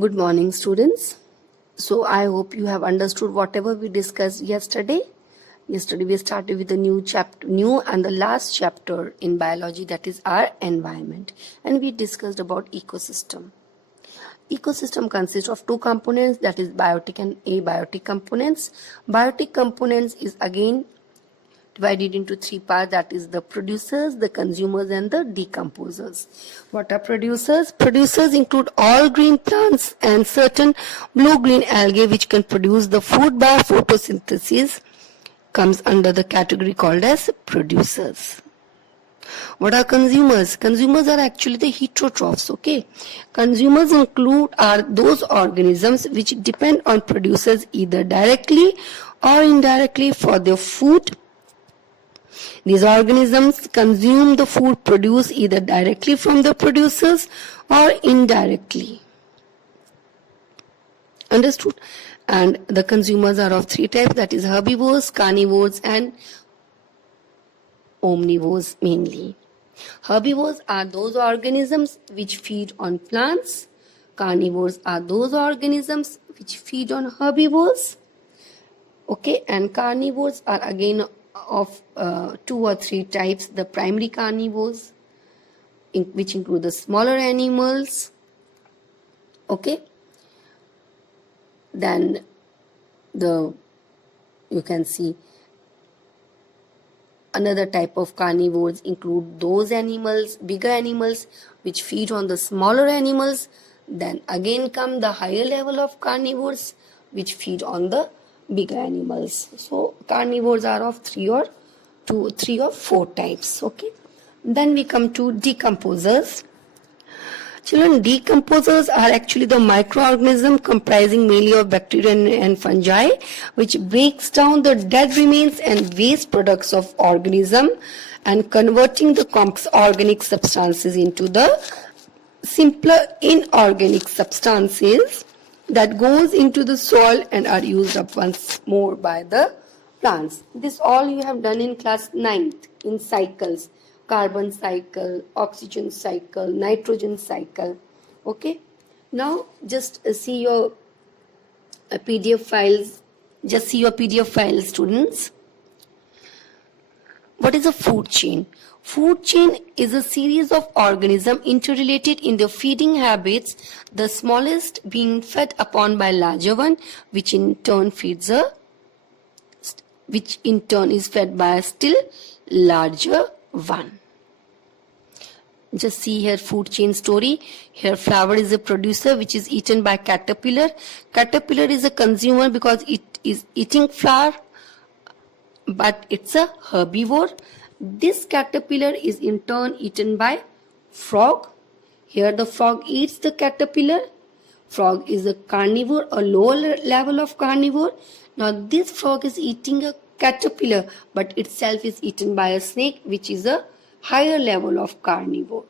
Good morning, students. So I hope you have understood whatever we discussed yesterday. Yesterday we started with a new and the last chapter in biology, that is our environment, and we discussed about ecosystem. Ecosystem consists of two components, that is biotic and abiotic components. Biotic components is again divided into three parts, that is the producers, the consumers, and the decomposers. What are producers? Producers include all green plants and certain blue-green algae which can produce the food by photosynthesis, comes under the category called as producers. What are consumers? Consumers are actually the heterotrophs, okay? Consumers are those organisms which depend on producers either directly or indirectly for their food. These organisms consume the food produced either directly from the producers or indirectly. Understood? And the consumers are of three types, that is herbivores, carnivores, and omnivores mainly. Herbivores are those organisms which feed on plants. Carnivores are those organisms which feed on herbivores. Okay, and carnivores are again of two or three types. The primary carnivores, which include the smaller animals. Okay, then you can see another type of carnivores include those animals, bigger animals, which feed on the smaller animals. Then again come the higher level of carnivores which feed on the bigger animals. So carnivores are of three or four types. Okay. Then we come to decomposers. Children, decomposers are actually the microorganism comprising mainly of bacteria and fungi, which breaks down the dead remains and waste products of organism and converting the complex organic substances into the simpler inorganic substances that goes into the soil and are used up once more by the plants. This all you have done in class 9th in cycles. Carbon cycle, oxygen cycle, nitrogen cycle. Okay. Now just see your PDF files. Just see your PDF files, students. What is a food chain? Food chain is a series of organisms interrelated in their feeding habits, the smallest being fed upon by larger one, which in turn is fed by a still larger one. Just see here food chain story. Here flower is a producer which is eaten by caterpillar. Caterpillar is a consumer because it is eating flower, but it's a herbivore. This caterpillar is in turn eaten by frog. Here the frog eats the caterpillar. Frog is a carnivore, a lower level of carnivore. Now this frog is eating a caterpillar, but itself is eaten by a snake, which is a higher level of carnivore.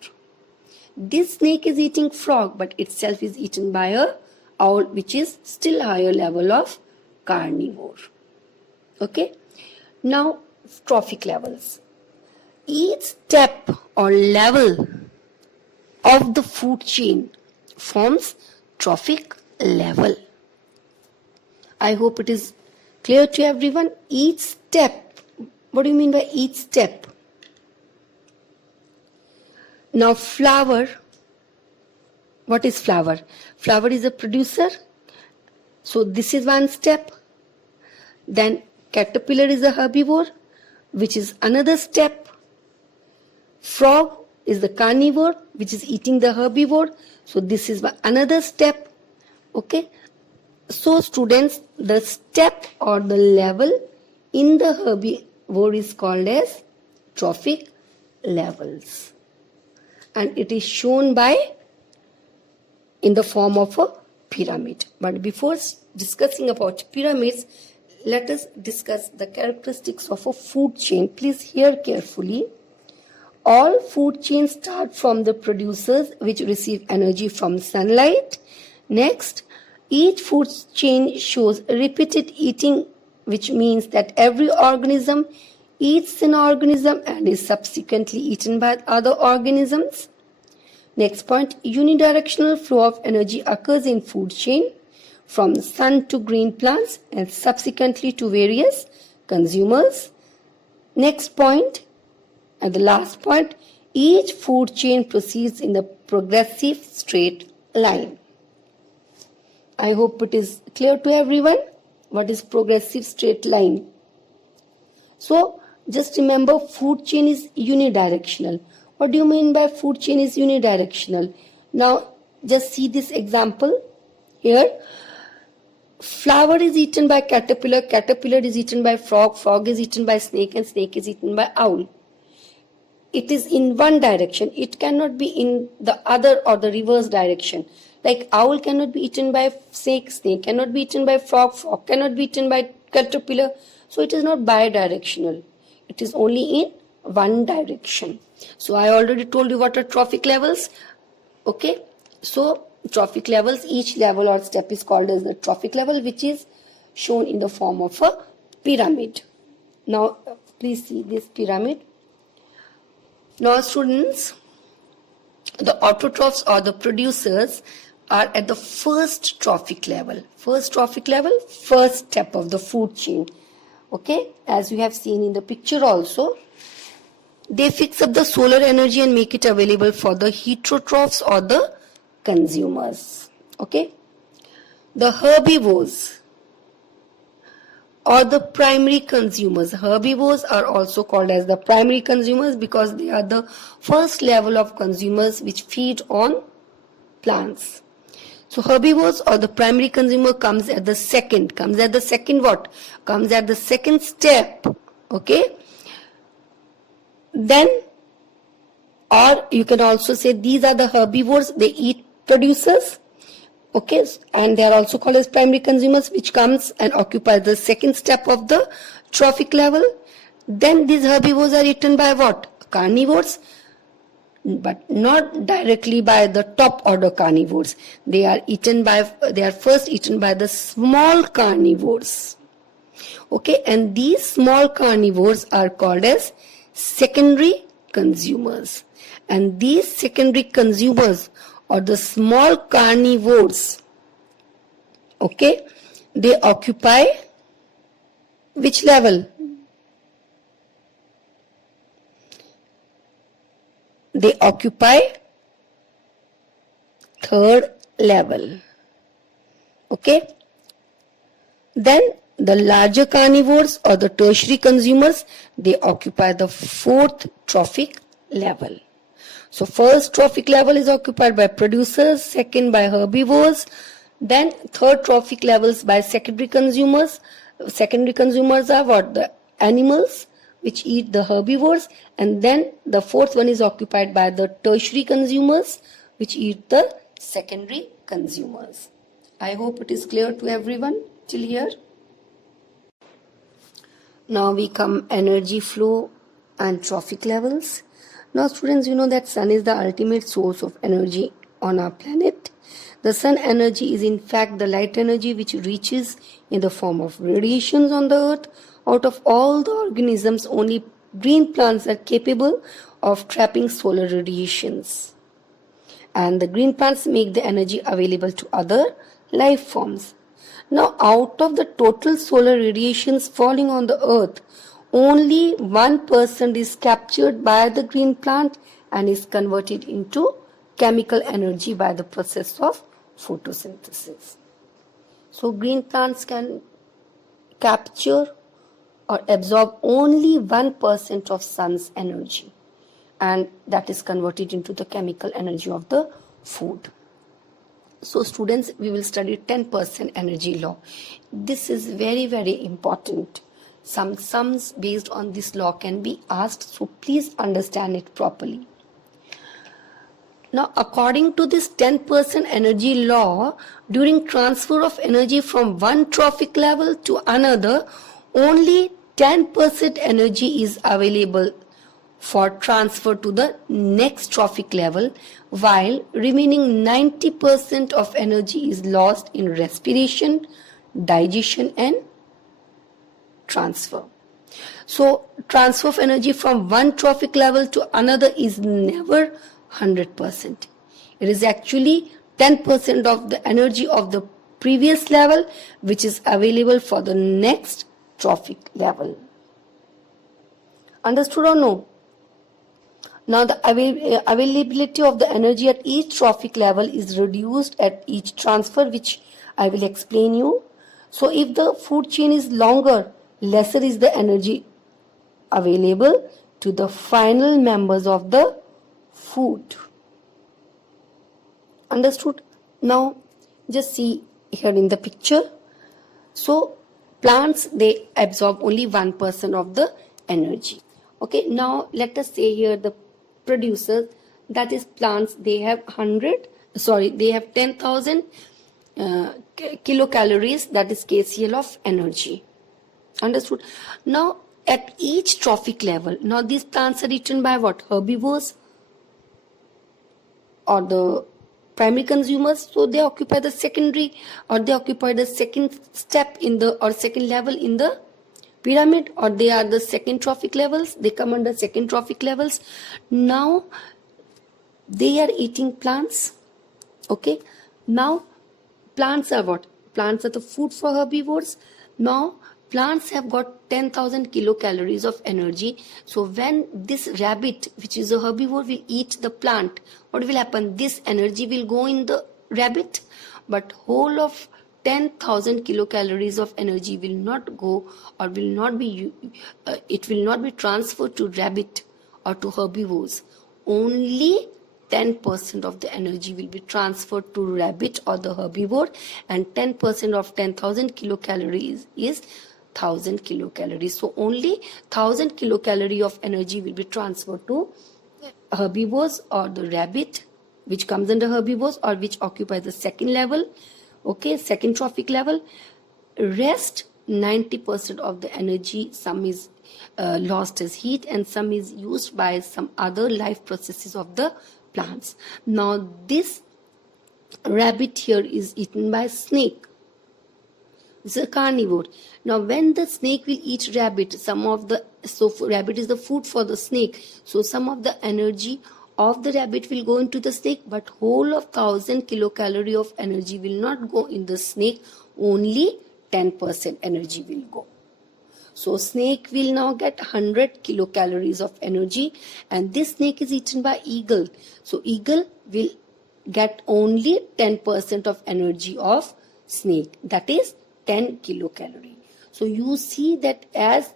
This snake is eating frog, but itself is eaten by a owl, which is still higher level of carnivore. Okay. Now trophic levels. Each step or level of the food chain forms trophic level. I hope it is clear to everyone. Each step. What do you mean by each step? Now flower, what is flower? Flower is a producer. So this is one step. Then caterpillar is a herbivore, which is another step. Frog is the carnivore, which is eating the herbivore. So this is another step. Okay. So students, the step or the level in the herbivore is called as trophic levels. And it is shown in the form of a pyramid. But before discussing about pyramids, let us discuss the characteristics of a food chain. Please hear carefully. All food chains start from the producers, which receive energy from sunlight. Next, each food chain shows repeated eating, which means that every organism eats an organism and is subsequently eaten by other organisms. Next point, unidirectional flow of energy occurs in food chain from the sun to green plants and subsequently to various consumers. Next point, and the last point, each food chain proceeds in a progressive straight line. I hope it is clear to everyone what is progressive straight line. So just remember, food chain is unidirectional. What do you mean by food chain is unidirectional? Now just see this example here. Flower is eaten by caterpillar, caterpillar is eaten by frog, frog is eaten by snake, and snake is eaten by owl. It is in one direction. It cannot be in the other or the reverse direction. Like owl cannot be eaten by snake, snake cannot be eaten by frog, frog cannot be eaten by caterpillar. So it is not bidirectional. It is only in one direction. So I already told you what are trophic levels. Okay. So trophic levels, each level or step is called as the trophic level, which is shown in the form of a pyramid. Now please see this pyramid. Now students, the autotrophs or the producers are at the first trophic level. First trophic level, first step of the food chain. Okay, as you have seen in the picture also, they fix up the solar energy and make it available for the heterotrophs or the consumers. Okay, the herbivores or the primary consumers. Herbivores are also called as the primary consumers because they are the first level of consumers which feed on plants. So herbivores or the primary consumer comes at the second what? Comes at the second step. Okay. Then, or you can also say these are the herbivores, they eat producers. Okay, and they are also called as primary consumers, which comes and occupies the second step of the trophic level. Then these herbivores are eaten by what? Carnivores, but not directly by the top order carnivores. They are first eaten by the small carnivores. Okay, and these small carnivores are called as secondary consumers. And these secondary consumers or the small carnivores, okay, they occupy which level? They occupy third level. Okay. Then the larger carnivores or the tertiary consumers, they occupy the fourth trophic level. So first trophic level is occupied by producers, second by herbivores, then third trophic levels by secondary consumers. Secondary consumers are what? The animals which eat the herbivores, and then the fourth one is occupied by the tertiary consumers which eat the secondary consumers. I hope it is clear to everyone till here. Now we come energy flow and trophic levels. Now students, you know that sun is the ultimate source of energy on our planet. The sun energy is in fact the light energy which reaches in the form of radiations on the earth. Out of all the organisms, only green plants are capable of trapping solar radiations. And the green plants make the energy available to other life forms. Now out of the total solar radiations falling on the earth, only 1% is captured by the green plant and is converted into chemical energy by the process of photosynthesis. So green plants can capture or absorb only 1% of sun's energy, and that is converted into the chemical energy of the food. So students, we will study 10% energy law. This is very, very important. Some sums based on this law can be asked, so please understand it properly. Now, according to this 10% energy law, during transfer of energy from one trophic level to another, only 10% energy is available for transfer to the next trophic level, while remaining 90% of energy is lost in respiration, digestion and transfer. So transfer of energy from one trophic level to another is never 100%. It is actually 10% of the energy of the previous level which is available for the next trophic level. Understood or no? Now the availability of the energy at each trophic level is reduced at each transfer, which I will explain you. So if the food chain is longer, lesser is the energy available to the final members of the food. Understood? Now just see here in the picture. So plants, they absorb only 1% of the energy. Okay, now let us say here the producers, that is plants, they have 10,000 kilocalories, that is KCl of energy. Understood? Now at each trophic level, now these plants are eaten by what? Herbivores or the primary consumers, so they occupy the secondary, or they occupy the second step in the, or second level in the pyramid, or they are the second trophic levels, they come under second trophic levels. Now they are eating plants. Okay, now plants are what? Plants are the food for herbivores. Now plants have got 10,000 kilocalories of energy. So when this rabbit, which is a herbivore, will eat the plant, what will happen? This energy will go in the rabbit, but whole of 10,000 kilocalories of energy will not go, or will not be, it will not be transferred to rabbit or to herbivores. Only 10% of the energy will be transferred to rabbit or the herbivore, and 10% of 10,000 kilocalories is 1,000 kilocalories. So only 1,000 kilocalorie of energy will be transferred to herbivores or the rabbit, which comes under herbivores or which occupy the second level, okay, second trophic level. Rest 90% of the energy, some is lost as heat and some is used by some other life processes of the plants. Now this rabbit here is eaten by snake. It's a carnivore. Now when the snake will eat rabbit, rabbit is the food for the snake, so some of the energy of the rabbit will go into the snake, but whole of 1,000 kilocalorie of energy will not go in the snake, only 10% energy will go. So snake will now get 100 kilocalories of energy, and this snake is eaten by eagle. So eagle will get only 10% of energy of snake, that is 10 kilocalorie. So you see that as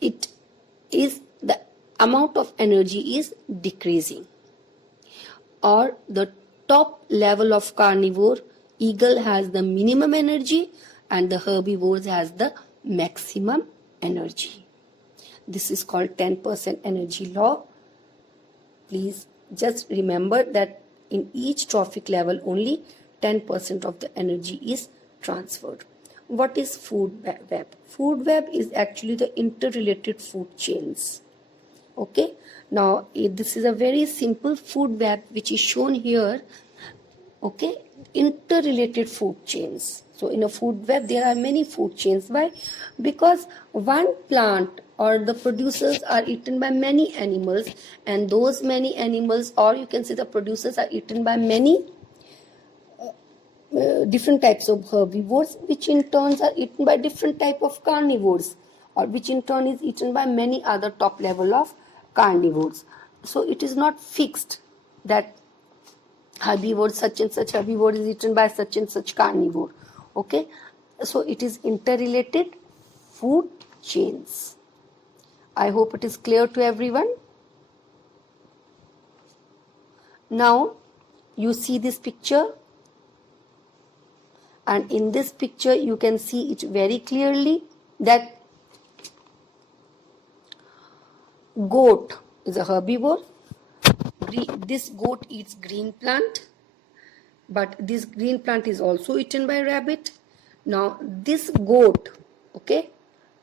it is, the amount of energy is decreasing, or the top level of carnivore, eagle has the minimum energy and the herbivores has the maximum energy. This is called 10% energy law. Please just remember that in each trophic level only 10% of the energy is transferred. What is food web? Food web is actually the interrelated food chains. Okay, now this is a very simple food web which is shown here. Okay, interrelated food chains. So in a food web there are many food chains. Why? Because one plant or the producers are eaten by many animals, and those many animals, or you can say the producers, are eaten by many different types of herbivores, which in turn are eaten by different type of carnivores, or which in turn is eaten by many other top level of carnivores. So it is not fixed that herbivore, such and such herbivore is eaten by such and such carnivore. Okay, so it is interrelated food chains. I hope it is clear to everyone. Now you see this picture, and in this picture you can see it very clearly that goat is a herbivore. This goat eats green plant, but this green plant is also eaten by rabbit. Now this goat, okay,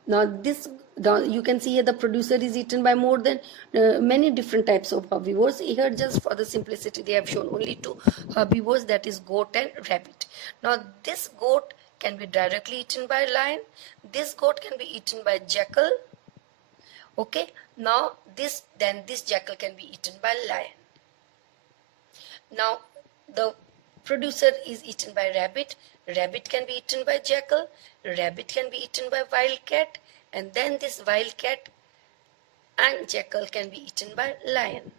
now you can see here the producer is eaten by more than many different types of herbivores. Here just for the simplicity they have shown only two herbivores, that is goat and rabbit. Now this goat can be directly eaten by lion, this goat can be eaten by jackal. Okay, Now this jackal can be eaten by lion. Now the producer is eaten by rabbit. Rabbit can be eaten by jackal. Rabbit can be eaten by wildcat, and then this wildcat and jackal can be eaten by lion.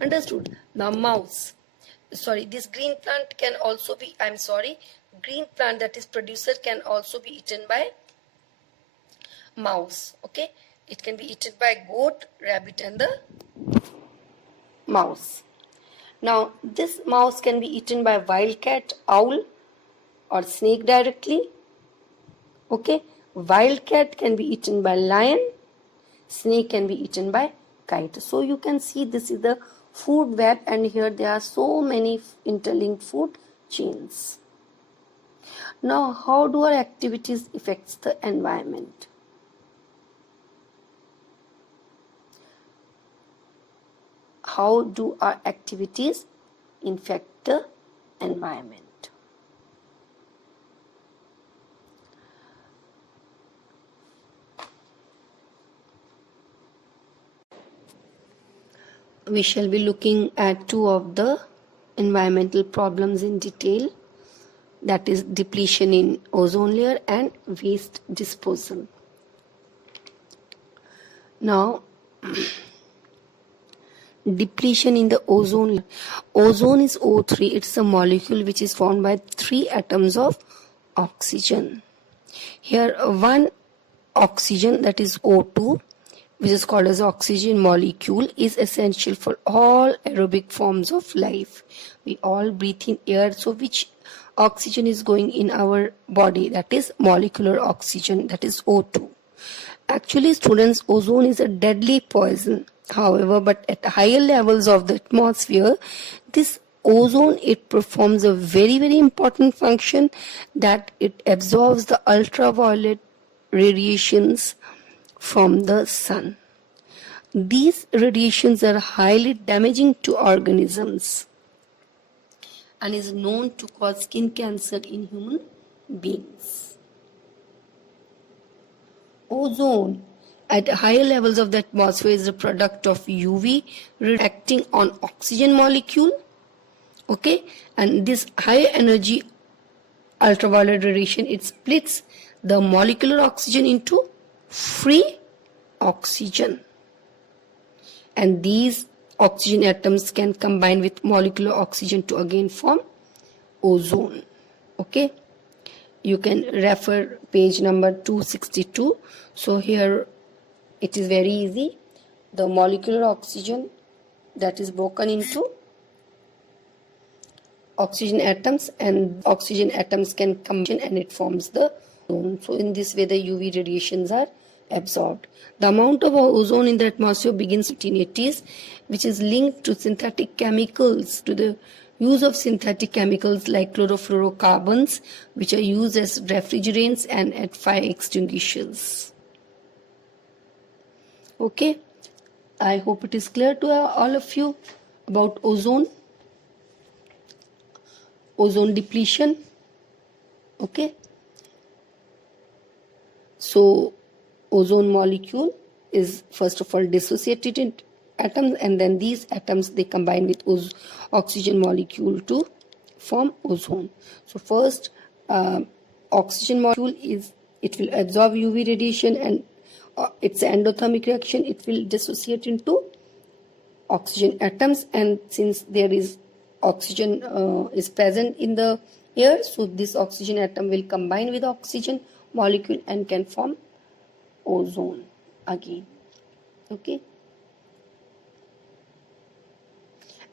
Understood? Now mouse. Sorry, this green plant can also be, green plant, that is producer, can also be eaten by mouse. Okay, it can be eaten by goat, rabbit and the mouse. Now this mouse can be eaten by wildcat, owl or snake directly. Okay, wildcat can be eaten by lion, snake can be eaten by kite. So you can see this is the food web, and here there are so many interlinked food chains. Now how do our activities affects the environment? How do our activities infect the environment? We shall be looking at two of the environmental problems in detail, that is depletion in ozone layer and waste disposal. Now depletion in the ozone layer. Ozone is O3. It's a molecule which is formed by 3 atoms of oxygen. Here one oxygen, that is O2, which is called as oxygen molecule, is essential for all aerobic forms of life. We all breathe in air, so which oxygen is going in our body? That is molecular oxygen, that is O2. Actually, students, ozone is a deadly poison. However, but at higher levels of the atmosphere, this ozone, it performs a very, very important function, that it absorbs the ultraviolet radiations from the sun. These radiations are highly damaging to organisms and is known to cause skin cancer in human beings. Ozone at higher levels of the atmosphere is a product of UV reacting on oxygen molecule. Okay, and this high energy ultraviolet radiation, it splits the molecular oxygen into free oxygen, and these oxygen atoms can combine with molecular oxygen to again form ozone. Okay, you can refer page number 262. So here it is very easy. The molecular oxygen, that is broken into oxygen atoms, and oxygen atoms can combine and it forms the ozone. So in this way the UV radiations are absorbed. The amount of ozone in the atmosphere begins in 1980s, which is linked to synthetic chemicals, to the use of synthetic chemicals like chlorofluorocarbons, which are used as refrigerants and at fire extinguishers. Okay, I hope it is clear to all of you about ozone depletion. Okay, so ozone molecule is first of all dissociated in atoms, and then these atoms, they combine with oxygen molecule to form ozone. So first oxygen molecule it will absorb UV radiation, and it's an endothermic reaction. It will dissociate into oxygen atoms, and since there is oxygen is present in the air, so this oxygen atom will combine with oxygen molecule and can form ozone again. Okay,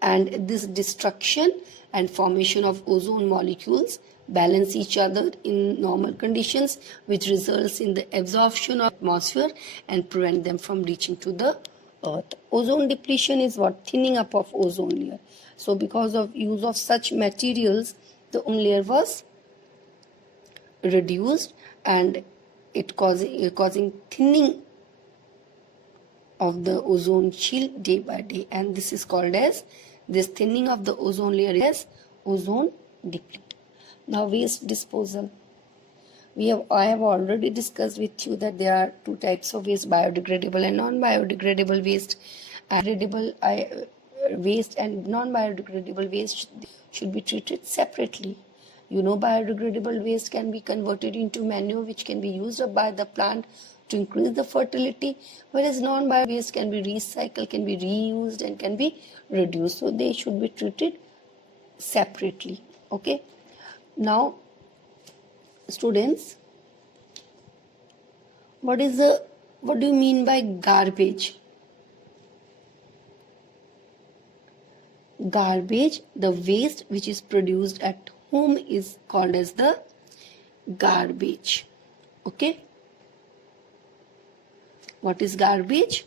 and this destruction and formation of ozone molecules balance each other in normal conditions, which results in the absorption of atmosphere and prevent them from reaching to the earth. Ozone depletion is what? Thinning up of ozone layer. So because of use of such materials, the ozone layer was reduced, and it causing thinning of the ozone shield day by day, and this is called as, this thinning of the ozone layer is ozone depletion. Now waste disposal. I have already discussed with you that there are two types of waste, biodegradable and non-biodegradable waste. Waste and non-biodegradable waste should be treated separately. You know, biodegradable waste can be converted into manure which can be used up by the plant to increase the fertility, whereas non-bio waste can be recycled, can be reused and can be reduced. So they should be treated separately. Okay. Now, students, what do you mean by garbage? Garbage, the waste which is produced at home, is called as the garbage. Okay. What is garbage?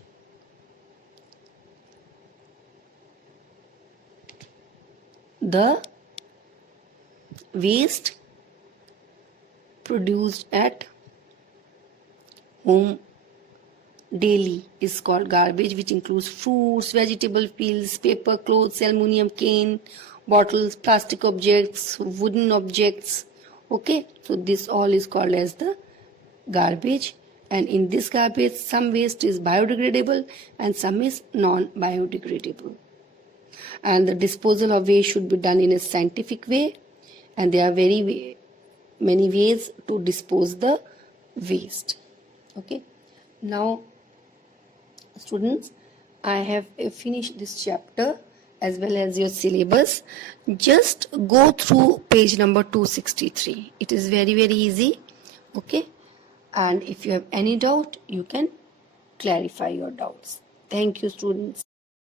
The waste produced at home daily is called garbage, which includes fruits, vegetable peels, paper, clothes, aluminum can, bottles, plastic objects, wooden objects. Okay, so this all is called as the garbage, and in this garbage some waste is biodegradable and some is non-biodegradable. And the disposal of waste should be done in a scientific way, and there are very many ways to dispose the waste. Okay, now students, I have finished this chapter as well as your syllabus. Just go through page number 263. It is very easy. Okay, and if you have any doubt, you can clarify your doubts. Thank you, students.